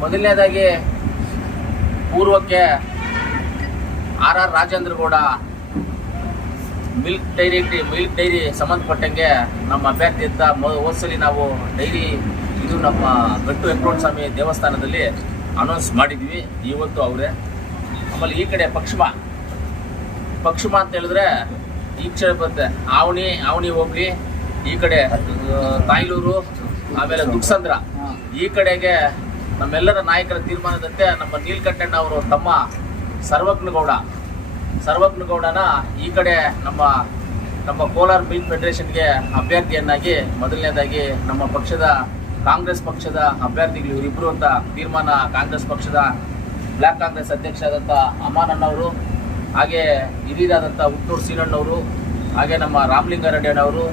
ಮೊದಲನೇದಾಗಿ ಪೂರ್ವಕ್ಕೆ R R Rajendragowda milk dairy milk dairy ಸಂಬಂಧಪಟ್ಟಂಗೆ ನಮ್ಮ ಅಭ್ಯರ್ಥಿ ಇದ್ದ ಹೋದ್ಸಲಿ ನಾವು ಡೈರಿ, ಇದು ನಮ್ಮ ಗಟ್ಟು ವೆಂಕಟಸ್ವಾಮಿ ಸ್ವಾಮಿ ದೇವಸ್ಥಾನದಲ್ಲಿ ಅನೌನ್ಸ್ ಮಾಡಿದ್ವಿ ಇವತ್ತು ಅವರೇ ಆಮೇಲೆ ಈ ಕಡೆ ಪಕ್ಷಮ. ಪಕ್ಷಮ ಅಂತ ಹೇಳಿದ್ರೆ ಈ ಕ್ಷಣ ಬರುತ್ತೆ. ಅವಣಿ ಅವಣಿ ಹೋಗ್ಲಿ ಈ ಕಡೆ ತಾಯ್ಲೂರು, ಆಮೇಲೆ ದುಕ್ಸಂದ್ರ. ಈ ಕಡೆಗೆ ನಮ್ಮೆಲ್ಲರ ನಾಯಕರ ತೀರ್ಮಾನದಂತೆ ನಮ್ಮ ನೀಲ್ಕಂಠಣ್ಣ ಅವರು ತಮ್ಮ ಸರ್ವಜ್ಞಗೌಡ, ಸರ್ವಜ್ಞಗೌಡನ ಈ ಕಡೆ ನಮ್ಮ ನಮ್ಮ ಕೋಲಾರ ಮೀನ್ ಫೆಡರೇಷನ್ಗೆ ಅಭ್ಯರ್ಥಿಯನ್ನಾಗಿ, ಮೊದಲನೇದಾಗಿ ನಮ್ಮ ಪಕ್ಷದ ಕಾಂಗ್ರೆಸ್ ಪಕ್ಷದ ಅಭ್ಯರ್ಥಿಗಳು ಇವರಿಬ್ಬರು ಅಂತ ತೀರ್ಮಾನ ಕಾಂಗ್ರೆಸ್ ಪಕ್ಷದ ಬ್ಲಾಕ್ ಕಾಂಗ್ರೆಸ್ ಅಧ್ಯಕ್ಷ ಆದಂಥ ಅಮಾನಣ್ಣವರು, ಹಾಗೆ ಹಿರಿಯರಾದಂಥ ಹುಟ್ಟೂರು ಸೀನಣ್ಣವರು ಹಾಗೆ ನಮ್ಮ ರಾಮಲಿಂಗಾರೆಡ್ಡಿ ಅಣ್ಣವರು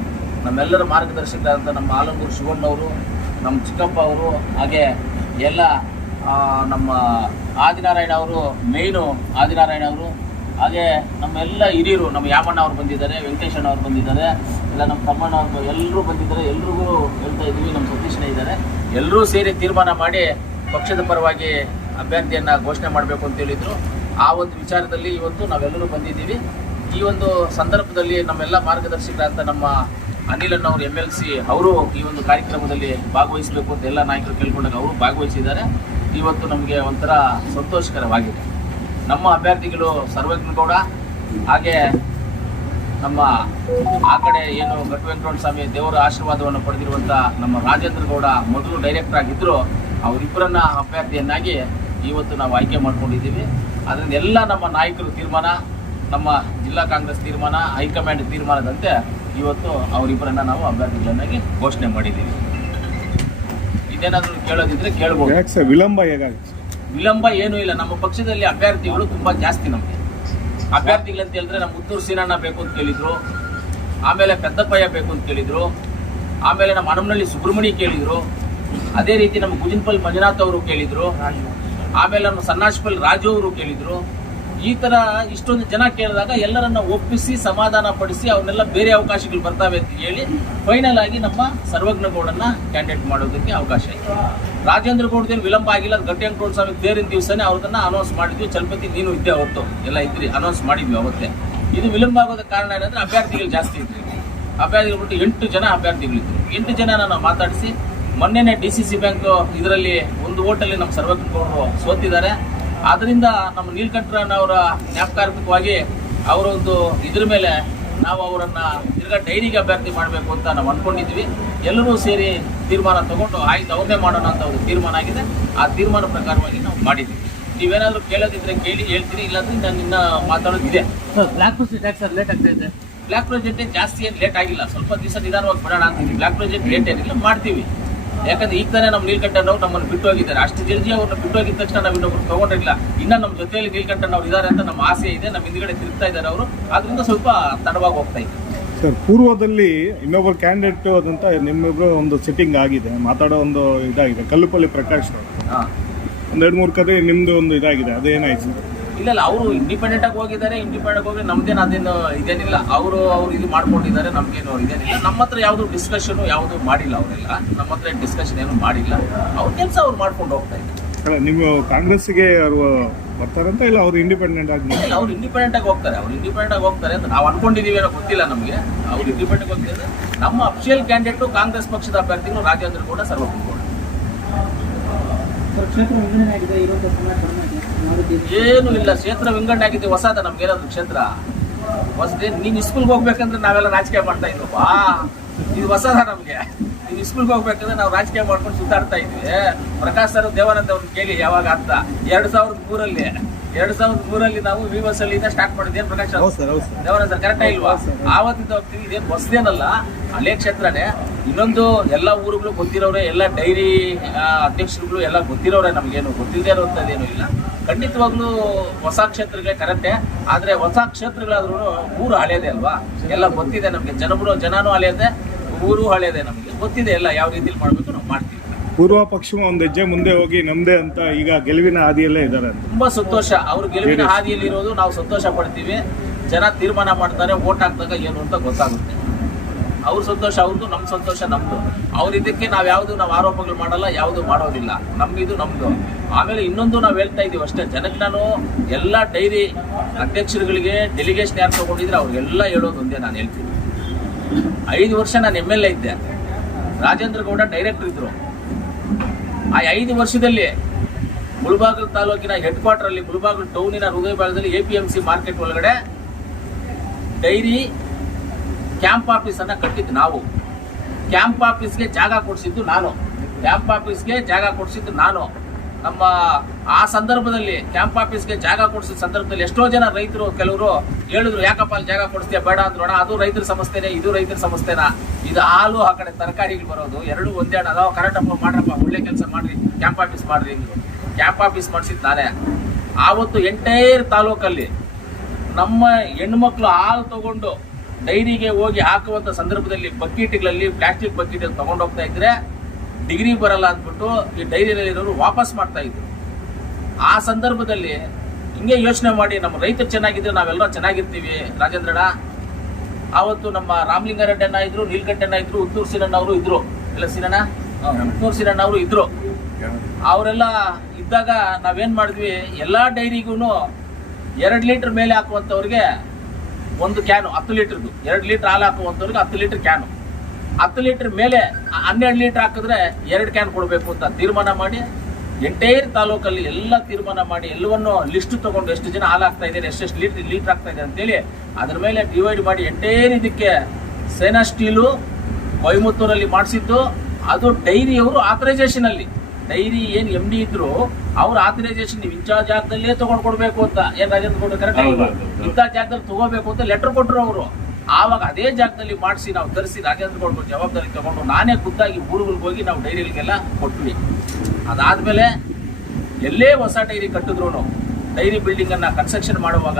ನಮ್ಮೆಲ್ಲರ ಮಾರ್ಗದರ್ಶಕರಾದಂಥ ನಮ್ಮ ಆಲಂಗೂರು ಶಿವಣ್ಣವರು, ನಮ್ಮ ಚಿಕ್ಕಪ್ಪ ಅವರು, ಹಾಗೆ ಎಲ್ಲ ನಮ್ಮ ಆದಿನಾರಾಯಣ ಅವರು ಮೇಯ್ನು ಆದಿನಾರಾಯಣ ಅವರು ಹಾಗೆ ನಮ್ಮೆಲ್ಲ ಹಿರಿಯರು, ನಮ್ಮ ಯಾಮಣ್ಣ ಅವ್ರು ಬಂದಿದ್ದಾರೆ ವೆಂಕಟೇಶಣ್ಣ ಅವ್ರು ಬಂದಿದ್ದಾರೆ, ಎಲ್ಲ ನಮ್ಮ ತಮ್ಮಣ್ಣ ಅವ್ರು ಎಲ್ಲರೂ ಬಂದಿದ್ದಾರೆ, ಎಲ್ರಿಗೂ ಹೇಳ್ತಾ ಇದ್ದೀವಿ, ನಮ್ಮ ಸತೀಶಣ್ಣ ಇದ್ದಾರೆ. ಎಲ್ಲರೂ ಸೇರಿ ತೀರ್ಮಾನ ಮಾಡಿ ಪಕ್ಷದ ಪರವಾಗಿ ಅಭ್ಯರ್ಥಿಯನ್ನು ಘೋಷಣೆ ಮಾಡಬೇಕು ಅಂತ ಹೇಳಿದ್ರು. ಆ ಒಂದು ವಿಚಾರದಲ್ಲಿ ಇವತ್ತು ನಾವೆಲ್ಲರೂ ಬಂದಿದ್ದೀವಿ. ಈ ಒಂದು ಸಂದರ್ಭದಲ್ಲಿ ನಮ್ಮೆಲ್ಲ ಮಾರ್ಗದರ್ಶಕರಾದಂಥ ನಮ್ಮ ಅನಿಲ್ ಅವರು ಎಂ ಎಲ್ ಸಿ ಅವರು ಈ ಒಂದು ಕಾರ್ಯಕ್ರಮದಲ್ಲಿ ಭಾಗವಹಿಸಬೇಕು ಅಂತ ಎಲ್ಲ ನಾಯಕರು ಕೇಳ್ಕೊಂಡಾಗ ಅವರು ಭಾಗವಹಿಸಿದ್ದಾರೆ. ಇವತ್ತು ನಮಗೆ ಒಂಥರ ಸಂತೋಷಕರವಾಗಿದೆ. ನಮ್ಮ ಅಭ್ಯರ್ಥಿಗಳು ಸರ್ವಜ್ಞಗೌಡ ಹಾಗೆ ನಮ್ಮ ಆ ಕಡೆ ಏನು ಗಟ್ಟು ವೆಂಕಟರಮಣ ಸ್ವಾಮಿ ದೇವರ ಆಶೀರ್ವಾದವನ್ನು ಪಡೆದಿರುವಂಥ ನಮ್ಮ ರಾಜೇಂದ್ರ ಗೌಡ ಮೊದಲು ಡೈರೆಕ್ಟರ್ ಆಗಿದ್ದರು ಅವರಿಬ್ಬರನ್ನ ಅಭ್ಯರ್ಥಿಯನ್ನಾಗಿ ಇವತ್ತು ನಾವು ಆಯ್ಕೆ ಮಾಡ್ಕೊಂಡಿದ್ದೀವಿ. ಅದರಿಂದ ಎಲ್ಲ ನಮ್ಮ ನಾಯಕರು ತೀರ್ಮಾನ, ನಮ್ಮ ಜಿಲ್ಲಾ ಕಾಂಗ್ರೆಸ್ ತೀರ್ಮಾನ, ಹೈಕಮಾಂಡ್ ತೀರ್ಮಾನದಂತೆ ಇವತ್ತು ಅವರಿಬ್ಬರನ್ನ ನಾವು ಅಭ್ಯರ್ಥಿಗಳನ್ನಾಗಿ ಘೋಷಣೆ ಮಾಡಿದ್ದೀವಿ. ಇದೇನಾದರೂ ಕೇಳೋದಿದ್ರೆ ಕೇಳ್ಬೋದು. ವಿಳಂಬ ಹೇಗಾಗುತ್ತೆ ವಿಳಂಬ ಏನೂ ಇಲ್ಲ. ನಮ್ಮ ಪಕ್ಷದಲ್ಲಿ ಅಭ್ಯರ್ಥಿಗಳು ತುಂಬಾ ಜಾಸ್ತಿ ನಮಗೆ. ಅಭ್ಯರ್ಥಿಗಳು ಅಂತ ಹೇಳಿದ್ರೆ ನಮ್ಮ ಮುತ್ತೂರು ಸೀನಣ್ಣ ಬೇಕು ಅಂತ ಕೇಳಿದರು ಆಮೇಲೆ ಪೆದ್ದಪ್ಪಯ್ಯ ಬೇಕು ಅಂತ ಕೇಳಿದರು ಆಮೇಲೆ ನಮ್ಮ ಹನುಮನಹಳ್ಳಿ ಸುಬ್ರಹ್ಮಣಿ ಕೇಳಿದರು, ಅದೇ ರೀತಿ ನಮ್ಮ ಗುಜಿನ್ಪಲ್ ಮಂಜುನಾಥ್ ಅವರು ಕೇಳಿದರು, ಆಮೇಲೆ ನಮ್ಮ ಸನ್ನಾಶ್ಪಲ್ ರಾಜು ಅವರು ಕೇಳಿದ್ರು ಈ ತರ ಇಷ್ಟೊಂದು ಜನ ಕೇಳಿದಾಗ ಎಲ್ಲರನ್ನ ಒಪ್ಪಿಸಿ, ಸಮಾಧಾನ ಪಡಿಸಿ ಅವನ್ನೆಲ್ಲ ಬೇರೆ ಅವಕಾಶಗಳು ಬರ್ತಾವೆ ಅಂತ ಹೇಳಿ ಫೈನಲ್ ಆಗಿ ನಮ್ಮ ಸರ್ವಜ್ಞ ಗೌಡನ್ನ ಕ್ಯಾಂಡಿಡೇಟ್ ಮಾಡೋದಕ್ಕೆ ಅವಕಾಶ ಇದೆ ರಾಜೇಂದ್ರ ಗೌಡದೇನು ವಿಳಂಬ ಆಗಿಲ್ಲ ಗಟ್ಟಿ ವೆಂಕಟರಮಣ ಸ್ವಾಮಿ ತೇರಿನ ದಿವಸನೇ ಅವ್ರನ್ನ ಅನೌನ್ಸ್ ಮಾಡಿದ್ವಿ. ಚಲಪತಿ, ನೀನು ಇದ್ದೆ ಅವತ್ತು ಎಲ್ಲ ಇದ್ರಿ ಅನೌನ್ಸ್ ಮಾಡಿದ್ವಿ ಅವತ್ತೇ. ಇದು ವಿಳಂಬ ಆಗೋದ ಕಾರಣ ಏನಂದ್ರೆ ಅಭ್ಯರ್ಥಿಗಳು ಜಾಸ್ತಿ ಇದ್ರಿ. ಅಭ್ಯರ್ಥಿಗಳು ಬಿಟ್ಟು ಎಂಟು ಜನ ಅಭ್ಯರ್ಥಿಗಳಿದ್ರು ಎಂಟು ಜನ ನಾವು ಮಾತಾಡಿಸಿ ಮೊನ್ನೆನೆ ಡಿ ಸಿ ಸಿ ಬ್ಯಾಂಕ್ ಇದರಲ್ಲಿ ಒಂದು ಓಟಲ್ಲಿ ನಮ್ಮ ಸರ್ವಜ್ಞ ಗೌಡರು ಸೋತಿದ್ದಾರೆ. ಆದ್ರಿಂದ ನಮ್ಮ ನೀಲಕಂಠರಣ್ಣ ಅವರ ಜ್ಞಾಪಕಾರ್ಥಕವಾಗಿ ಅವರ ಒಂದು ಇದ್ರ ಮೇಲೆ ನಾವು ಅವರನ್ನ ತಿರ್ಗಾ ಡೈರಿಗೆ ಅಭ್ಯರ್ಥಿ ಮಾಡಬೇಕು ಅಂತ ನಾವು ಅಂದ್ಕೊಂಡಿದ್ವಿ ಎಲ್ಲರೂ ಸೇರಿ ತೀರ್ಮಾನ ತಗೊಂಡು ಆಯ್ತು ಅವ್ರನ್ನೇ ಮಾಡೋಣ ಅಂತ ಒಂದು ತೀರ್ಮಾನ ಆಗಿದೆ. ಆ ತೀರ್ಮಾನ ಪ್ರಕಾರವಾಗಿ ನಾವು ಮಾಡಿದ್ವಿ ನೀವೇನಾದರೂ ಕೇಳೋದಿದ್ರೆ ಕೇಳಿ ಹೇಳ್ತೀನಿ. ಇಲ್ಲಾಂದ್ರೆ ನಾನು ನಿನ್ನ ಮಾತಾಡೋದಿದೆ ಬ್ಲಾಕ್ ಬ್ಲ್ಯಾಕ್ ಸರ್ ಲೇಟ್ ಆಗ್ತಾ ಇದೆ? ಬ್ಲ್ಯಾಕ್ ಪ್ರಾಜೆಕ್ಟ್ ಜಾಸ್ತಿ ಏನು ಲೇಟ್ ಆಗಿಲ್ಲ. ಸ್ವಲ್ಪ ದಿವಸ ನಿಧಾನವಾಗಿ ಬಿಡೋಣ ಅಂತೀವಿ ಬ್ಲಾಕ್ ಪ್ರೊಜೆಕ್ಟ್ ಲೇಟ್ ಏನಿಲ್ಲ ಮಾಡ್ತೀವಿ. ಯಾಕಂದ್ರೆ ಈಗ ತಾನೇ ನಮ್ಮ ನೀಲ್ಕಂಠನವ್ರು ನಮ್ಮನ್ನು ಬಿಟ್ಟು ಹೋಗಿದ್ದಾರೆ. ಅಷ್ಟು ಜಲ್ದಿ ಅವ್ರನ್ನ ಬಿಟ್ಟು ಹೋಗಿದ ತಕ್ಷಣ ನಾವು ಇನ್ನೊಬ್ರು ತಗೊಂಡಿರಲಿಲ್ಲ. ಇನ್ನ ನಮ್ಮ ಜೊತೆಯಲ್ಲಿ ನೀಲ್ಕಂಠನವ್ರು ಇದ್ದಾರೆ ಅಂತ ನಮ್ಮ ಆಸೆ ಇದೆ. ನಮ್ಮ ಹಿಂದ್ಗಡೆ ತಿರುಗ್ತಾ ಇದ್ದಾರೆ ಅವರು. ಅದರಿಂದ ಸ್ವಲ್ಪ ತಡವಾಗಿ ಹೋಗ್ತಾ ಇದೆ ಸರ್ ಪೂರ್ವದಲ್ಲಿ ಇನ್ನೊಬ್ಬರು ಕ್ಯಾಂಡಿಡೇಟ್ ಅದಂತ ನಿಮ್ಮಿಬ್ರು ಒಂದು ಸೆಟ್ಟಿಂಗ್ ಆಗಿದೆ. ಮಾತಾಡೋ ಒಂದು ಇದಾಗಿದೆ. ಕಲ್ಲುಪಲ್ಲಿ ಪ್ರಕಾಶ್ ಅವರು. ಹಾಂ. ಒಂದೆರಡು ಮೂರು ಕತೆ ನಿಮ್ದು ಒಂದು ಇದಾಗಿದೆ. ಅದೇನಾಯ್ತು? ಇಲ್ಲ ಇಲ್ಲ ಅವರು ಇಂಡಿಪೆಂಡೆಂಟ್ ಆಗಿ ಹೋಗಿದ್ದಾರೆ ಇಂಡಿಪೆಂಡೆಂಟ್ ಹೋಗಿ ನಮ್ದೇನು ಅದೇನು ಇದೇನಿಲ್ಲ. ಅವರು ಅವ್ರು ಇದು ಮಾಡ್ಕೊಂಡಿದ್ದಾರೆ ನಮ್ಗೇನು ಇದೇನಿಲ್ಲ. ನಮ್ಮ ಹತ್ರ ಯಾವುದು ಡಿಸ್ಕಷನ್ ಯಾವುದು ಮಾಡಿಲ್ಲ ಅವರೆಲ್ಲ. ನಮ್ಮ ಹತ್ರ ಡಿಸ್ಕಷನ್ ಏನು ಮಾಡಿಲ್ಲ. ಅವ್ರ ಕೆಲಸ ಅವ್ರು ಮಾಡ್ಕೊಂಡು ಹೋಗ್ತಾ ಇದ್ದಾರೆ. ನೀವು ಕಾಂಗ್ರೆಸ್ಗೆ ಅವರು ಬರ್ತಾರಂತ ಇಲ್ಲ ಅವ್ರು ಇಂಡಿಪೆಂಡೆಂಟ್ ಆಗಿ ಇಲ್ಲ ಅವ್ರು ಇಂಡಿಪೆಂಡೆಂಟ್ ಆಗಿ ಹೋಗ್ತಾರೆ. ಅವ್ರು ಇಂಡಿಪೆಂಡೆಂಟ್ ಆಗಿ ಹೋಗ್ತಾರೆ ಅಂತ ನಾವು ಅನ್ಕೊಂಡಿದೀವಿ ಏನೋ ಗೊತ್ತಿಲ್ಲ ನಮಗೆ. ಅವ್ರು ಇಂಡಿಪೆಂಡೆಂಟ್ ಹೋಗ್ತಾರೆ. ನಮ್ಮ ಅಫಿಷಿಯಲ್ ಕ್ಯಾಂಡಿಡೇಟ್ ಕಾಂಗ್ರೆಸ್ ಪಕ್ಷದ ಅಭ್ಯರ್ಥಿಗಳು ರಾಜೇಂದ್ರ ಗೌಡ ಸರ್ವಜ್ಞ ಗೌಡ ಸರ್ ಕ್ಷೇತ್ರ ಏನು ಇಲ್ಲ. ಕ್ಷೇತ್ರ ವಿಂಗಡಣೆ ಆಗಿದೆ ಹೊಸದ ನಮ್ಗೆ ಏನಾದ್ರು ಕ್ಷೇತ್ರ? ಹೊಸದೇ ನೀನ್ ಇಸ್ಕೂಲ್ಗೆ ಹೋಗ್ಬೇಕಂದ್ರೆ ನಾವೆಲ್ಲ ರಾಜಕೀಯ ಮಾಡ್ತಾ ಇದ್ವಪ್ಪ ಇದು ಹೊಸದ ನಮ್ಗೆ? ನೀನ್ ಸ್ಕೂಲ್ಗೆ ಹೋಗ್ಬೇಕಂದ್ರೆ ನಾವು ರಾಜಕೀಯ ಮಾಡ್ಕೊಂಡು ಸುತ್ತಾಡ್ತಾ ಇದ್ವಿ. ಪ್ರಕಾಶ್ ಸರ್ ದೇವಾನಂದ ಅವ್ರನ್ನ ಕೇಳಿ ಯಾವಾಗ ಅಂತ. ಎರಡ್ ಸಾವಿರದ ಮೂರಲ್ಲಿ ಎರಡ್ ಸಾವಿರದ ಮೂರಲ್ಲಿ ನಾವು ವಿ ಬಸ್ ಅಲ್ಲಿ ಸ್ಟಾರ್ಟ್ ಮಾಡಿದ್ವಿ ಏನ್ ಪ್ರಕಾಶ್ ಅವ್ರು? ಸರ್ ಹೌದು ಸರ್. ದೇವರ ಸರ್ ಕರೆಕ್ಟ್ ಇಲ್ವಾ? ಆವತ್ತಿಂದ ಹೋಗ್ತೀವಿ ಇದೇನು ಹೊಸದೇನಲ್ಲ ಹಳೆ ಕ್ಷೇತ್ರನೇ. ಇನ್ನೊಂದು ಎಲ್ಲ ಊರುಗಳು ಗೊತ್ತಿರೋರೆ ಎಲ್ಲ ಡೈರಿ ಅಧ್ಯಕ್ಷರುಗಳು ಎಲ್ಲ ಗೊತ್ತಿರೋರೆ ನಮಗೇನು ಗೊತ್ತಿಲ್ಲದೆ ಇರುವಂಥದ್ದೇನು ಇಲ್ಲ. ಖಂಡಿತವಾಗ್ಲೂ ಹೊಸ ಕ್ಷೇತ್ರಗಳೇ ಕರತ್ತೆ ಆದರೆ ಹೊಸ ಕ್ಷೇತ್ರಗಳಾದ್ರೂ ಊರು ಹಳೇದೆ ಅಲ್ವಾ? ಎಲ್ಲ ಗೊತ್ತಿದೆ ನಮಗೆ. ಜನಗಳು ಜನನೂ ಹಳೆಯದೆ ಊರು ಹಳೆಯದೆ ನಮಗೆ. ಗೊತ್ತಿದೆ ಎಲ್ಲ ಯಾವ ರೀತಿಲಿ ಮಾಡಬೇಕು ನಾವು ಮಾಡ್ತೀವಿ. ಪೂರ್ವ ಪಶ್ಚಿಮ ಒಂದು ಹೆಜ್ಜೆ ಮುಂದೆ ಹೋಗಿ ನಮ್ದೇ ಅಂತ ಈಗ ಗೆಲುವಿನ ಹಾದಿಯಲ್ಲೇ ಇದ್ದಾರೆ ತುಂಬಾ ಸಂತೋಷ. ಅವ್ರು ಗೆಲುವಿನ ಹಾದಿಯಲ್ಲಿ ಇರೋದು ನಾವು ಸಂತೋಷ ಪಡ್ತೀವಿ. ಜನ ತೀರ್ಮಾನ ಮಾಡ್ತಾರೆ ಓಟ್ ಹಾಕಿದಾಗ ಏನು ಅಂತ ಗೊತ್ತಾಗುತ್ತೆ. ಅವ್ರ ಸಂತೋಷ ಅವ್ರದ್ದು ನಮ್ಮ ಸಂತೋಷ ನಮ್ಮದು ಅವ್ರ ಇದಕ್ಕೆ ನಾವು ಯಾವುದು, ನಾವು ಆರೋಪಗಳು ಮಾಡಲ್ಲ, ಯಾವುದು ಮಾಡೋದಿಲ್ಲ. ನಮ್ಮಿದು ನಮ್ಮದು ಆಮೇಲೆ ಇನ್ನೊಂದು ನಾವು ಹೇಳ್ತಾ ಇದೀವಿ ಅಷ್ಟೇ ಜನಕ್ಕೆ ನಾನು ಎಲ್ಲ ಡೈರಿ ಅಧ್ಯಕ್ಷರುಗಳಿಗೆ ಡೆಲಿಗೇಷನ್ ಯಾರು ತಗೊಂಡಿದ್ರೆ ಅವ್ರಿಗೆಲ್ಲ ಹೇಳೋದು ಒಂದೇ ನಾನು ಹೇಳ್ತೀನಿ. ಐದು ವರ್ಷ ನಾನು ಎಂ ಎಲ್ ಎ ಇದ್ದೆ. ರಾಜೇಂದ್ರ ಗೌಡ ಡೈರೆಕ್ಟರ್ ಇದ್ದರು ಆ ಐದು ವರ್ಷದಲ್ಲಿ ಮುಳಬಾಗಿಲು ತಾಲೂಕಿನ ಹೆಡ್ ಕ್ವಾರ್ಟರ್ ಅಲ್ಲಿ ಟೌನಿನ ಹೃದಯ ಭಾಗದಲ್ಲಿ A P M C market ಒಳಗಡೆ ಡೈರಿ ಕ್ಯಾಂಪ್ ಆಫೀಸ್ ಅನ್ನ ಕಟ್ಟಿದ್ದು ನಾವು. ಕ್ಯಾಂಪ್ ಆಫೀಸ್ಗೆ ಜಾಗ ಕೊಡಿಸಿದ್ದು ನಾನು. ಕ್ಯಾಂಪ್ ಆಫೀಸ್ಗೆ ಜಾಗ ಕೊಡಿಸಿದ್ದು ನಾನು. ನಮ್ಮ ಆ ಸಂದರ್ಭದಲ್ಲಿ ಕ್ಯಾಂಪ್ ಆಫೀಸ್ಗೆ ಜಾಗ ಕೊಡಿಸಿದ ಸಂದರ್ಭದಲ್ಲಿ ಎಷ್ಟೋ ಜನ ರೈತರು, ಕೆಲವರು ಹೇಳಿದ್ರು, ಯಾಕಪ್ಪ ಅಲ್ಲಿ ಜಾಗ ಕೊಡಿಸ್ತೀಯ? ಬೇಡ ಅಂದ್ರು ಅಣ್ಣ, ಅದು ರೈತರ ಸಮಸ್ಯೆನೇ, ಇದು ರೈತರ ಸಮಸ್ಯೆನಾ? ಇದು ಹಾಲು ಆ ಕಡೆ ತರಕಾರಿಗಳು ಬರೋದು, ಎರಡು ಒಂದೇ ಅದಾವ ಕರೆಕ್ಟಪ್ಪ ಮಾಡ್ರಪ್ಪ, ಒಳ್ಳೆ ಕೆಲಸ ಮಾಡ್ರಿ ಕ್ಯಾಂಪ್ ಆಫೀಸ್ ಮಾಡ್ರಿ ಕ್ಯಾಂಪ್ ಆಫೀಸ್ ಮಾಡಿಸಿದ್ದು ನಾನೇ. ಆವತ್ತು ಎಂಟೈರ್ ತಾಲೂಕಲ್ಲಿ ನಮ್ಮ ಹೆಣ್ಮಕ್ಳು ಹಾಲು ತಗೊಂಡು ಡೈರಿಗೆ ಹೋಗಿ ಹಾಕುವಂತ ಸಂದರ್ಭದಲ್ಲಿ ಬಕೆಟ್ಗಳಲ್ಲಿ ಪ್ಲಾಸ್ಟಿಕ್ ಬಕೆಟ್ ತಗೊಂಡು ಹೋಗ್ತಾ ಇದ್ರೆ ಡಿಗ್ರಿ ಬರಲ್ಲ ಅಂದ್ಬಿಟ್ಟು ಈ ಡೈರಿನಲ್ಲಿರೋರು ವಾಪಸ್ ಮಾಡ್ತಾ ಇದ್ರು. ಆ ಸಂದರ್ಭದಲ್ಲಿ ಹಿಂಗೆ ಯೋಚನೆ ಮಾಡಿ ನಮ್ಮ ರೈತರು ಚೆನ್ನಾಗಿದ್ರೆ ನಾವೆಲ್ಲ ಚೆನ್ನಾಗಿರ್ತೀವಿ ರಾಜೇಂದ್ರಣ್ಣ. ಆವತ್ತು ನಮ್ಮ ರಾಮಲಿಂಗಾರೆಡ್ಡಣ್ಣ ಇದ್ರು ನೀಲ್ಕಂಠಣ್ಣ ಇದ್ರು ಉತ್ತೂರು ಸೀನಣ್ಣ ಅವರು ಇದ್ರು. ಇಲ್ಲ ಸೀನಣ್ಣ? ಉತ್ತೂರು ಸೀನಣ್ಣ ಅವರು ಇದ್ರು. ಅವರೆಲ್ಲ ಇದ್ದಾಗ ನಾವೇನ್ ಮಾಡಿದ್ವಿ ಎಲ್ಲಾ ಡೈರಿಗೂ ಎರಡು ಲೀಟರ್ ಮೇಲೆ ಹಾಕುವಂಥವ್ರಿಗೆ ಒಂದು ಕ್ಯಾನು, ಹತ್ತು ಲೀಟರ್ದು. ಎರಡು ಲೀಟರ್ ಹಾಲು ಹಾಕುವಂಥವ್ರಿಗೆ ಹತ್ತು ಲೀಟರ್ ಕ್ಯಾನು. ಹತ್ತು ಲೀಟರ್ ಮೇಲೆ ಹನ್ನೆರಡು ಲೀಟರ್ ಹಾಕಿದ್ರೆ ಎರಡು ಕ್ಯಾನ್ ಕೊಡಬೇಕು ಅಂತ ತೀರ್ಮಾನ ಮಾಡಿ, ಎಂಟೈರ್ ತಾಲೂಕಲ್ಲಿ ಎಲ್ಲ ತೀರ್ಮಾನ ಮಾಡಿ, ಎಲ್ಲವನ್ನು ಲಿಸ್ಟ್ ತಗೊಂಡು ಎಷ್ಟು ಜನ ಹಾಲು ಹಾಕ್ತಾ ಇದ್ದಾರೆ, ಎಷ್ಟೆಷ್ಟು ಲೀಟರ್ ಲೀಟರ್ ಆಗ್ತಾ ಇದೆ ಅಂತೇಳಿ ಅದ್ರ ಮೇಲೆ ಡಿವೈಡ್ ಮಾಡಿ ಎಂಟೈರ್ ಇದಕ್ಕೆ ಸೇನಾ ಸ್ಟೀಲು ಕೊಯಮತ್ತೂರಲ್ಲಿ ಮಾಡಿಸಿದ್ದು, ಅದು ಡೈರಿಯವರು ಆಥರೈಸೇಷನ್ ಅಲ್ಲಿ. ಡೈರಿ ಏನ್ ಎಂ ಡಿ ಇದ್ರು ಅವ್ರ ಆಥರೈಸೇಷನ್ ನೀವು ಇಂಥ ಜಾಗದಲ್ಲೇ ತಗೊಂಡ್ ಕೊಡ್ಬೇಕು ಅಂತ ಏನ್ ರಾಜೇಂದ್ರ ಗೌಡ ಕರೆಕ್ಟ್ ಇಂಥ ಜಾಗದಲ್ಲಿ ತಗೋಬೇಕು ಅಂತ ಲೆಟರ್ ಕೊಟ್ರು ಅವರು. ಆವಾಗ ಅದೇ ಜಾಗದಲ್ಲಿ ಮಾಡಿಸಿ ನಾವು ತರಿಸಿ ರಾಜೇಂದ್ರ ಗೌಡ ಜವಾಬ್ದಾರಿ ತಗೊಂಡು ನಾನೇ ಖುದ್ದಾಗಿ ಊರುಗಳಿಗೆ ಹೋಗಿ ನಾವು ಡೈರಿಗಳಿಗೆಲ್ಲ ಕೊಟ್ವಿ. ಅದಾದ್ಮೇಲೆ ಎಲ್ಲೇ ಹೊಸ ಡೈರಿ ಕಟ್ಟಿದ್ರು ಡೈರಿ ಬಿಲ್ಡಿಂಗ್ ಅನ್ನ ಕನ್ಸ್ಟ್ರಕ್ಷನ್ ಮಾಡುವಾಗ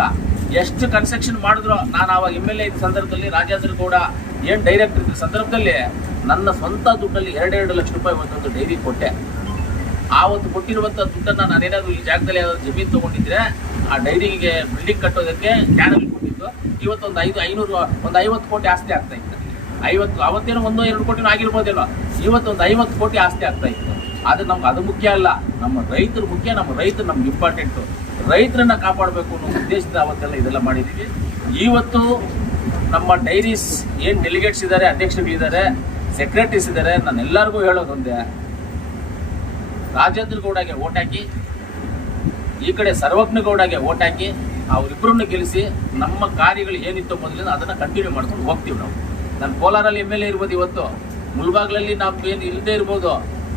ಎಷ್ಟು ಕನ್ಸ್ಟ್ರಕ್ಷನ್ ಮಾಡಿದ್ರು ನಾನು ಆವಾಗ ಎಂ ಎಲ್ ಎ ಇದ್ದ ಸಂದರ್ಭದಲ್ಲಿ ರಾಜೇಂದ್ರ ಗೌಡ ಏನ್ ಡೈರೆಕ್ಟರ್ ಇದ್ದ ಸಂದರ್ಭದಲ್ಲಿ ನನ್ನ ಸ್ವಂತ ದುಡ್ಡಲ್ಲಿ ಎರಡೆರಡು ಲಕ್ಷ ರೂಪಾಯಿ ಒಂದೊಂದು ಡೈರಿ ಕೊಟ್ಟೆ. ಆವತ್ತು ಕೊಟ್ಟಿರುವಂತ ದುಡ್ಡನ್ನ ನಾನೇನಾದ್ರೂ ಈ ಜಾಗದಲ್ಲಿ ಯಾವ್ದಾದ್ರು ಜಮೀನು ತಗೊಂಡಿದ್ರೆ ಆ ಡೈರಿಗೆ ಬಿಲ್ಡಿಂಗ್ ಕಟ್ಟೋದಕ್ಕೆ ಕ್ಯಾನಲ್ ಕೊಟ್ಟಿದ್ದು ಇವತ್ತೊಂದು ಐದು, ಐನೂರು, ಒಂದು ಐವತ್ತು ಕೋಟಿ ಆಸ್ತಿ ಆಗ್ತಾ ಇತ್ತು. ಐವತ್ತು, ಅವತ್ತೇನೋ ಒಂದೋ ಎರಡು ಕೋಟಿನೂ ಇವತ್ತು ಇವತ್ತೊಂದು ಐವತ್ತು ಕೋಟಿ ಆಸ್ತಿ ಆಗ್ತಾ ಇತ್ತು. ಆದ್ರೆ ನಮ್ಗೆ ಅದು ಮುಖ್ಯ ಅಲ್ಲ, ನಮ್ಮ ರೈತರು ಮುಖ್ಯ, ನಮ್ಮ ರೈತರು ನಮ್ಗೆ ಇಂಪಾರ್ಟೆಂಟು ರೈತರನ್ನ ಕಾಪಾಡಬೇಕು ಅನ್ನೋ ಉದ್ದೇಶದ ಅವತ್ತೆಲ್ಲ ಇದೆಲ್ಲ ಮಾಡಿದ್ದೀವಿ ಇವತ್ತು ನಮ್ಮ ಡೈರೀಸ್ ಏನ್ ಡೆಲಿಗೇಟ್ಸ್ ಇದ್ದಾರೆ ಅಧ್ಯಕ್ಷರುಗಳಿದ್ದಾರೆ ಸೆಕ್ರೆಟರೀಸ್ ಇದ್ದಾರೆ ನಾನು ಎಲ್ಲರಿಗೂ ಹೇಳೋದೊಂದೇ ರಾಜೇಂದ್ರ ಗೌಡಗೆ ಓಟ್ ಹಾಕಿ ಈ ಕಡೆ ಸರ್ವಜ್ಞಗೌಡಗೆ ಓಟ್ ಹಾಕಿ ಅವರಿಬ್ಬರನ್ನು ಗೆಲ್ಲಿಸಿ ನಮ್ಮ ಕಾರ್ಯಗಳು ಏನಿತ್ತು ಮೊದಲಿಂದ ಅದನ್ನು ಕಂಟಿನ್ಯೂ ಮಾಡ್ಕೊಂಡು ಹೋಗ್ತೀವಿ ನಾವು. ನಾನು ಕೋಲಾರಲ್ಲಿ ಎಂ ಎಲ್ ಎ ಇರ್ಬೋದು ಇವತ್ತು. ಮುಲ್ಬಾಗ್ಲಲ್ಲಿ ನಾವು ಏನು ಇಲ್ಲದೆ ಇರ್ಬೋದು.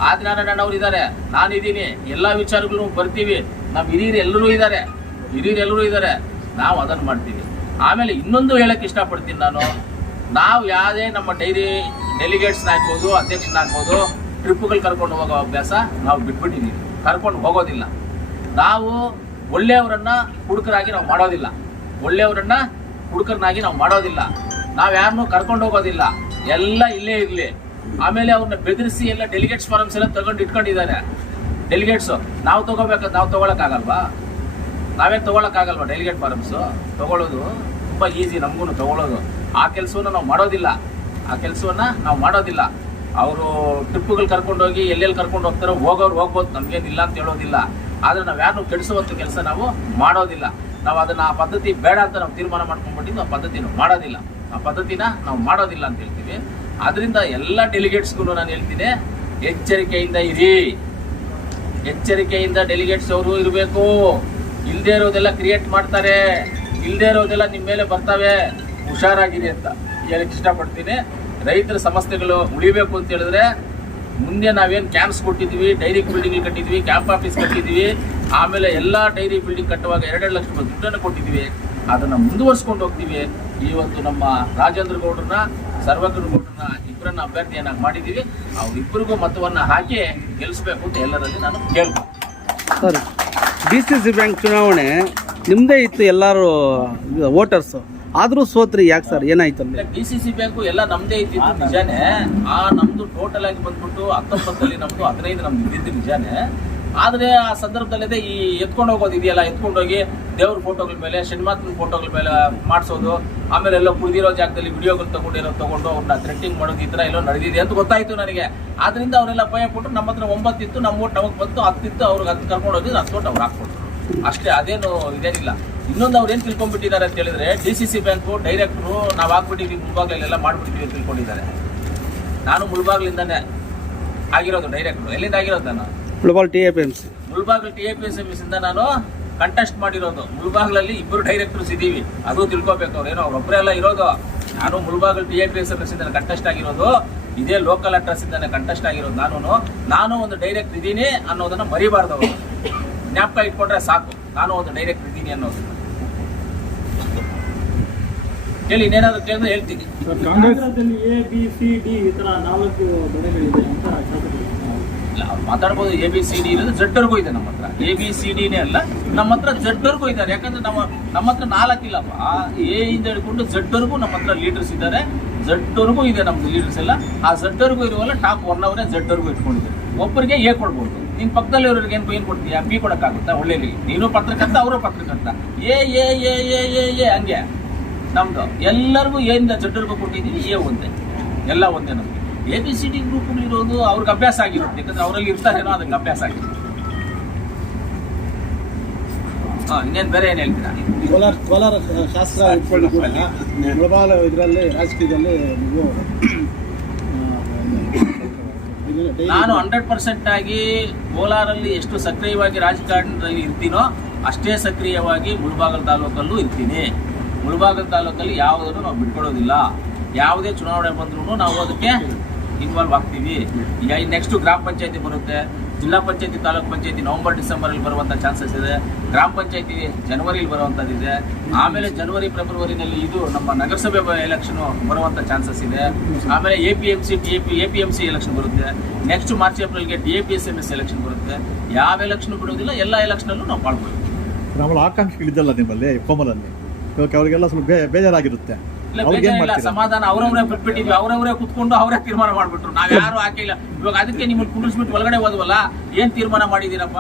ಆದಿನಾರಾಯಣ ಅವರು ಇದ್ದಾರೆ ನಾನಿದ್ದೀನಿ. ಎಲ್ಲ ವಿಚಾರಗಳು ಬರ್ತೀವಿ. ನಮ್ಮ ಹಿರಿಯರು ಎಲ್ಲರೂ ಇದ್ದಾರೆ ಹಿರಿಯರು ಎಲ್ಲರೂ ಇದ್ದಾರೆ ನಾವು ಅದನ್ನು ಮಾಡ್ತೀವಿ. ಆಮೇಲೆ ಇನ್ನೊಂದು ಹೇಳಕ್ಕೆ ಇಷ್ಟಪಡ್ತೀನಿ ನಾನು. ನಾವು ಯಾವುದೇ ನಮ್ಮ ಡೈರಿ ಡೆಲಿಗೇಟ್ಸ್ನಾಗ್ಬೋದು ಅಧ್ಯಕ್ಷನಾಗ್ಬೋದು ಟ್ರಿಪ್ಗಳು ಕರ್ಕೊಂಡು ಹೋಗೋ ಅಭ್ಯಾಸ ನಾವು ಬಿಟ್ಬಿಟ್ಟಿದ್ದೀವಿ ಕರ್ಕೊಂಡು ಹೋಗೋದಿಲ್ಲ. ನಾವು ಒಳ್ಳೆಯವರನ್ನ ಹುಡುಕರಾಗಿ ನಾವು ಮಾಡೋದಿಲ್ಲ. ಒಳ್ಳೆಯವರನ್ನ ಹುಡುಕರನ್ನಾಗಿ ನಾವು ಮಾಡೋದಿಲ್ಲ. ನಾವು ಯಾರನ್ನೂ ಕರ್ಕೊಂಡು ಹೋಗೋದಿಲ್ಲ. ಎಲ್ಲ ಇಲ್ಲೇ ಇರಲಿ. ಆಮೇಲೆ ಅವ್ರನ್ನ ಬೆದರಿಸಿ ಎಲ್ಲ ಡೆಲಿಗೇಟ್ಸ್ ಫಾರಮ್ಸ್ ಎಲ್ಲ ತಗೊಂಡು ಇಟ್ಕೊಂಡಿದ್ದಾರೆ. ಡೆಲಿಗೇಟ್ಸು ನಾವು ತಗೋಬೇಕಾದ್ರೆ ನಾವು ತೊಗೊಳಕ್ಕಾಗಲ್ವಾ? ನಾವೇ ತೊಗೊಳಕ್ಕಾಗಲ್ವಾ ಡೆಲಿಗೇಟ್ ಫಾರಮ್ಸು ತಗೊಳ್ಳೋದು ತುಂಬ ಈಸಿ ನಮಗೂ ತಗೊಳ್ಳೋದು ಆ ಕೆಲಸವನ್ನು ನಾವು ಮಾಡೋದಿಲ್ಲ. ಆ ಕೆಲಸವನ್ನ ನಾವು ಮಾಡೋದಿಲ್ಲ. ಅವರು ಟ್ರಿಪ್ಗಳು ಕರ್ಕೊಂಡೋಗಿ ಎಲ್ಲೆಲ್ಲಿ ಕರ್ಕೊಂಡು ಹೋಗ್ತಾರೋ ಹೋಗೋರು ಹೋಗ್ಬೋದು, ನಮಗೇನಿಲ್ಲ ಅಂತ ಹೇಳೋದಿಲ್ಲ. ಆದರೆ ನಾವು ಯಾರನ್ನೂ ಕೆಡಿಸುವಂಥ ಕೆಲಸ ನಾವು ಮಾಡೋದಿಲ್ಲ. ನಾವು ಅದನ್ನು ಆ ಪದ್ಧತಿ ಬೇಡ ಅಂತ ನಾವು ತೀರ್ಮಾನ ಮಾಡ್ಕೊಂಡ್ಬಿಟ್ಟಿದ್ದು ಆ ಪದ್ಧತಿನ ಮಾಡೋದಿಲ್ಲ. ಆ ಪದ್ಧತಿನ ನಾವು ಮಾಡೋದಿಲ್ಲ ಅಂತ ಹೇಳ್ತೀವಿ. ಅದರಿಂದ ಎಲ್ಲ ಡೆಲಿಗೇಟ್ಸ್ಗೂ ನಾನು ಹೇಳ್ತೀನಿ, ಎಚ್ಚರಿಕೆಯಿಂದ ಇರಿ. ಎಚ್ಚರಿಕೆಯಿಂದ ಡೆಲಿಗೇಟ್ಸ್ ಅವರು ಇರಬೇಕು. ಇಲ್ಲದೆ ಇರೋದೆಲ್ಲ ಕ್ರಿಯೇಟ್ ಮಾಡ್ತಾರೆ. ಇಲ್ಲದೆ ಇರೋದೆಲ್ಲ ನಿಮ್ಮ ಮೇಲೆ ಬರ್ತವೆ. ಹುಷಾರಾಗಿರಿ ಅಂತ ಹೇಳಕ್ಕೆ ಇಷ್ಟಪಡ್ತೀನಿ. ರೈತರ ಸಮಸ್ಯೆಗಳು ಉಳಿಬೇಕು ಅಂತ ಹೇಳಿದ್ರೆ ಮುಂದೆ ನಾವೇನು ಕ್ಯಾಂಪ್ಸ್ ಕೊಟ್ಟಿದ್ವಿ ಡೈರಿ ಬಿಲ್ಡಿಂಗ್ ಕಟ್ಟಿದ್ವಿ ಕ್ಯಾಂಪ್ ಆಫೀಸ್ ಕಟ್ಟಿದ್ವಿ ಆಮೇಲೆ ಎಲ್ಲ ಡೈರಿ ಬಿಲ್ಡಿಂಗ್ ಕಟ್ಟುವಾಗ ಎರಡೆರಡು ಲಕ್ಷ ರೂಪಾಯಿ ದುಡ್ಡನ್ನು ಕೊಟ್ಟಿದ್ವಿ ಅದನ್ನು ಮುಂದುವರ್ಸ್ಕೊಂಡು ಹೋಗ್ತೀವಿ. ಇವತ್ತು ನಮ್ಮ ರಾಜೇಂದ್ರ ಗೌಡ್ರನ್ನ, ಸರ್ವಜ್ಞ ಗೌಡ್ರನ್ನ ಇಬ್ಬರನ್ನ ಅಭ್ಯರ್ಥಿಯನ್ನಾಗಿ ಮಾಡಿದ್ದೀವಿ. ಅವರಿಬ್ಬರಿಗೂ ಮತವನ್ನು ಹಾಕಿ ಗೆಲ್ಲಿಸಬೇಕು ಅಂತ ಎಲ್ಲರಲ್ಲಿ ನಾನು ಕೇಳ್ಬೋದು sir D C C bank ಚುನಾವಣೆ ನಿಮ್ಮದೇ ಇತ್ತು ಎಲ್ಲರೂ ವೋಟರ್ಸು ಆದರೂ ಸೋತ್ರಿ, ಯಾಕೆ ಸರ್? ಏನಾಯ್ತು ಅಂದ್ರೆ ಡಿ ಸಿ ಸಿ ಬ್ಯಾಂಕು ಎಲ್ಲ ನಮ್ದೇ ಇದ್ದಿದ್ದು ನಿಜಾನೆ. ಆ ನಮ್ದು ಟೋಟಲ್ ಆಗಿ ಬಂದ್ಬಿಟ್ಟು ಹತ್ತೊಂಬತ್ತಲ್ಲಿ ನಮ್ದು, ಹದಿನೈದು ನಮ್ದು ಇದ್ದಿದ್ದು ನಿಜಾನೆ. ಆದ್ರೆ ಆ ಸಂದರ್ಭದಲ್ಲಿ ಅದೇ ಈ ಎತ್ಕೊಂಡು ಹೋಗೋದು ಇದೆಯಲ್ಲ, ಎತ್ಕೊಂಡು ಹೋಗಿ ದೇವ್ರ ಫೋಟೋಗಳ ಮೇಲೆ ಶನಿಮಾತ್ಮನ ಫೋಟೋಗಳ ಮೇಲೆ ಮಾಡಿಸೋದು, ಆಮೇಲೆ ಎಲ್ಲ ಕುಡಿದಿರೋ ಜಾಗದಲ್ಲಿ ವಿಡಿಯೋಗಳು ತಗೊಂಡಿರೋ, ತಗೊಂಡು ಅವ್ರನ್ನ ಥ್ರೆಟ್ಟಿಂಗ್ ಮಾಡೋದು ಈ ಥರ ಎಲ್ಲೋ ನಡೆದಿದೆ ಅಂತ ಗೊತ್ತಾಯ್ತು ನನಗೆ. ಆದ್ರಿಂದ ಅವರೆಲ್ಲ ಭಯ ಪಟ್ಟು ನಮ್ಮ ಹತ್ರ ಒಂಬತ್ತಿತ್ತು ನಮ್ಮ ಓಟ್ ನಮಗೆ ಬಂತು ಹತ್ತಿತ್ತು ಅವ್ರಿಗೆ ಹತ್ತು ಕರ್ಕೊಂಡು ನಾನು ಹತ್ತು ಓಟ್ ಅವ್ರು ಹಾಕ್ಬೋದು ಅಷ್ಟೇ, ಅದೇನು ಇದೇನಿಲ್ಲ. ಇನ್ನೊಂದು ಅವ್ರು ಏನ್ ತಿಳ್ಕೊಂಡ್ಬಿಟ್ಟಿದ್ದಾರೆ ಅಂತ ಹೇಳಿದ್ರೆ D C C bank director ನಾವು ಹಾಕ್ಬಿಟ್ಟಿದ್ವಿ ಮುಂಭಾಗಲೆಲ್ಲ ಮಾಡ್ಬಿಟ್ಟಿದ್ವಿ ಅಂತ ತಿಳ್ಕೊಂಡಿದ್ದಾರೆ. ನಾನು ಮುಳ್ಬಾಗ್ಲಿಂದಾನೆ ಆಗಿರೋದು ಡೈರೆಕ್ಟ್ರು. ಎಲ್ಲಿಂದ ಆಗಿರೋದು ನಾನು? Mulbag T A P M C. Mulbagal T A P S M ಇಂದ ನಾನು ಕಂಟೆಸ್ಟ್ ಮಾಡಿರೋದು. ಮುಳ್ಬಾಗ್ಲಲ್ಲಿ ಇಬ್ಬರು ಡೈರೆಕ್ಟರ್ಸ್ ಇದ್ದೀವಿ ಅದು ತಿಳ್ಕೊಬೇಕು ಅವ್ರು ಏನೋ ಅವ್ರೊಬ್ಬರೇ ಎಲ್ಲ ಇರೋದು. ನಾನು Mulbagal T A P S M ಇಂದ ಕಂಟೆಸ್ಟ್ ಆಗಿರೋದು. ಇದೇ ಲೋಕಲ್ ಅಡ್ರೆಸ್ ಇಂದಾನೆ ಕಂಟೆಸ್ಟ್ ಆಗಿರೋದು ನಾನು ನಾನು ಒಂದು ಡೈರೆಕ್ಟ್ ಇದ್ದೀನಿ ಅನ್ನೋದನ್ನ ಮರಿಬಾರ್ದು ಅವರು. ಜ್ಞಾಪಕ ಇಟ್ಕೊಂಡ್ರೆ ಸಾಕು. ನಾನು ಒಂದು ಡೈರೆಕ್ಟ್ ಇದ್ದೀನಿ ಅನ್ನೋದನ್ನ ಹೇಳಿ ಇನ್ನೇನಾದ್ರು ಕೇಳಿದ್ರೆ ಹೇಳ್ತೀನಿ. ಎ ಬಿ ಸಿ ಡಿ ಈ ಥರ ನಾಲ್ಕು ಬೆಳೆಗಳಿದೆ ಅಂತ ಶಾಸಕರು ಇಲ್ಲ, ಮಾತಾಡ್ಬೋದು ಎ ಬಿ ಸಿ ಡಿ ಇರೋದು ಜಡ್ಡರ್ಗೂ ಇದೆ ನಮ್ಮ ಹತ್ರ. ಎ ಬಿ ಸಿ ಡಿನೇ ಅಲ್ಲ ನಮ್ಮ ಹತ್ರ ಜಡ್ಡರ್ಗೂ ಇದ್ದಾರೆ. ಯಾಕಂದ್ರೆ ನಮ್ಮ ನಮ್ಮ ಹತ್ರ ನಾಲ್ಕಿಲ್ಲಪ್ಪ. ಎ ಇಂದ ಹಿಡ್ಕೊಂಡು ಜಡ್ಡರ್ಗೂ ನಮ್ಮ ಹತ್ರ ಲೀಡರ್ಸ್ ಇದ್ದಾರೆ. ಜಡ್ಡರ್ಗೂ ಇದೆ ನಮ್ದು ಲೀಡರ್ಸ್ ಎಲ್ಲ. ಆ ಜಡ್ಡರ್ಗೂ ಇರುವಲ್ಲ ಟಾಪ್ ಒನ್ ಅವರೇ ಜಡ್ಡರ್ಗೂ ಇಟ್ಕೊಂಡಿದ್ದಾರೆ. ಒಬ್ಬರಿಗೆ ಎ ಕೊಡ್ಬೋದು. ನಿನ್ ಪಕ್ಕದಲ್ಲಿ ಇರೋರಿಗೆ ಏನು ಏನು ಕೊಡ್ತೀಯಾ? ಬಿ ಕೊಡಕ್ಕಾಗುತ್ತಾ? ಒಳ್ಳೇಲಿ ನೀನು ಪತ್ರಕರ್ತ ಅವರು ಪತ್ರಕರ್ತ. ಎ ಎ ಎ ಎ ಎ ಎ ಹಂಗೆ. ನಮ್ದು. ಎಲ್ಲರಿಗೂ ಏನಿಂದ ರೂಪ ಕೊಟ್ಟಿದ್ದೀವಿ ಎ ಒಂದೇ. ಎಲ್ಲ ಒಂದೇ ನಮ್ಗೆ A B C D group ಇರೋದು ಅವ್ರಿಗೆ ಅಭ್ಯಾಸ ಆಗಿರುತ್ತೆ. ಯಾಕಂದ್ರೆ ಅವರಲ್ಲಿ ಇರ್ತಾರೇನೋ ಅದಕ್ಕೆ ಅಭ್ಯಾಸ ಆಗಿರುತ್ತೆ. ಇನ್ನೇನು ಬೇರೆ ಏನು ಹೇಳ್ತೀರಾ? ಕೋಲಾರ ಕೋಲಾರ ಶಾಸ್ತ್ರ ಇದರಲ್ಲಿ ರಾಜಕೀಯದಲ್ಲಿ ನೀವು ನಾನು ಹಂಡ್ರೆಡ್ ಪರ್ಸೆಂಟ್ ಆಗಿ ಕೋಲಾರಲ್ಲಿ ಎಷ್ಟು ಸಕ್ರಿಯವಾಗಿ ರಾಜಕಾರಣದಲ್ಲಿ ಇರ್ತೀನೋ ಅಷ್ಟೇ ಸಕ್ರಿಯವಾಗಿ ಮುಳಬಾಗಲ್ ತಾಲೂಕಲ್ಲೂ ಇರ್ತೀನಿ. ಮುಳಬಾಗಲ್ ತಾಲೂಕಲ್ಲಿ ಯಾವುದನ್ನು ನಾವು ಬಿಟ್ಕೊಡೋದಿಲ್ಲ ಯಾವುದೇ ಚುನಾವಣೆ ಬಂದ್ರೂ ನಾವು ಅದಕ್ಕೆ ಇನ್ವಾಲ್ವ್ ಆಗ್ತೀವಿ. ಈಗ ನೆಕ್ಸ್ಟ್ ಗ್ರಾಮ ಪಂಚಾಯತಿ ಬರುತ್ತೆ. ಜಿಲ್ಲಾ ಪಂಚಾಯತಿ, ತಾಲೂಕ್ ಪಂಚಾಯತಿ ನವೆಂಬರ್, ಡಿಸೆಂಬರಲ್ಲಿ ಬರುವಂಥ ಚಾನ್ಸಸ್ ಇದೆ. ಗ್ರಾಮ ಪಂಚಾಯತಿ ಜನವರಿಲಿ ಬರುವಂಥದ್ದಿದೆ ಆಮೇಲೆ ಜನವರಿ, ಫೆಬ್ರವರಿನಲ್ಲಿ ಇದು ನಮ್ಮ ನಗರಸಭೆ ಎಲೆಕ್ಷನ್ ಬರುವಂಥ ಚಾನ್ಸಸ್ ಇದೆ. ಆಮೇಲೆ A P M C A P A P M C election ಬರುತ್ತೆ. Next March ಏಪ್ರಿಲ್ಗೆ D A P S M S election ಬರುತ್ತೆ. ಯಾವ ಎಲೆಕ್ಷನ್ ಬಿಡೋದಿಲ್ಲ, ಎಲ್ಲ ಎಲೆಕ್ಷನಲ್ಲೂ ನಾವು ಪಾಲ್ಗೊಳ್ತೀವಿ. ಆಕಾಂಕ್ಷೆ ಆಕಾಂಕ್ಷಿಗಳಿದ್ದಲ್ಲ ನಿಮ್ಮಲ್ಲಿ ಕೋಮಲಲ್ಲಿ? ಇವಾಗ ಅವರಿಗೆಲ್ಲ ಸ್ವಲ್ಪ ಬೇ ಬೇಜಾರಾಗಿರುತ್ತೆ. ಅವ್ರಿಗೆ ಏನ್ ಮಾಡ್ತೀರಾ? ಸಮಾಧಾನ ಅವರವರೇ ಬಿಟ್ಬಿಟ್ಟಿದ್ವಿ ಅವರವರೇ ಕುತ್ಕೊಂಡು ಅವರೇ ತೀರ್ಮಾನ ಮಾಡ್ಬಿಟ್ರು. ನಾವ್ ಯಾರು ಹಾಕಿಲ್ಲ. ಇವಾಗ ಅದಕ್ಕೆ ನಿಮ್ಮನ್ನ ಕುಂಡ್ರಿಸ್ಬಿಟ್ಟು ಒಳಗಡೆ ಹೋದ್ವಲ್ಲ ಏನ್ ತೀರ್ಮಾನ ಮಾಡಿದೀರಪ್ಪ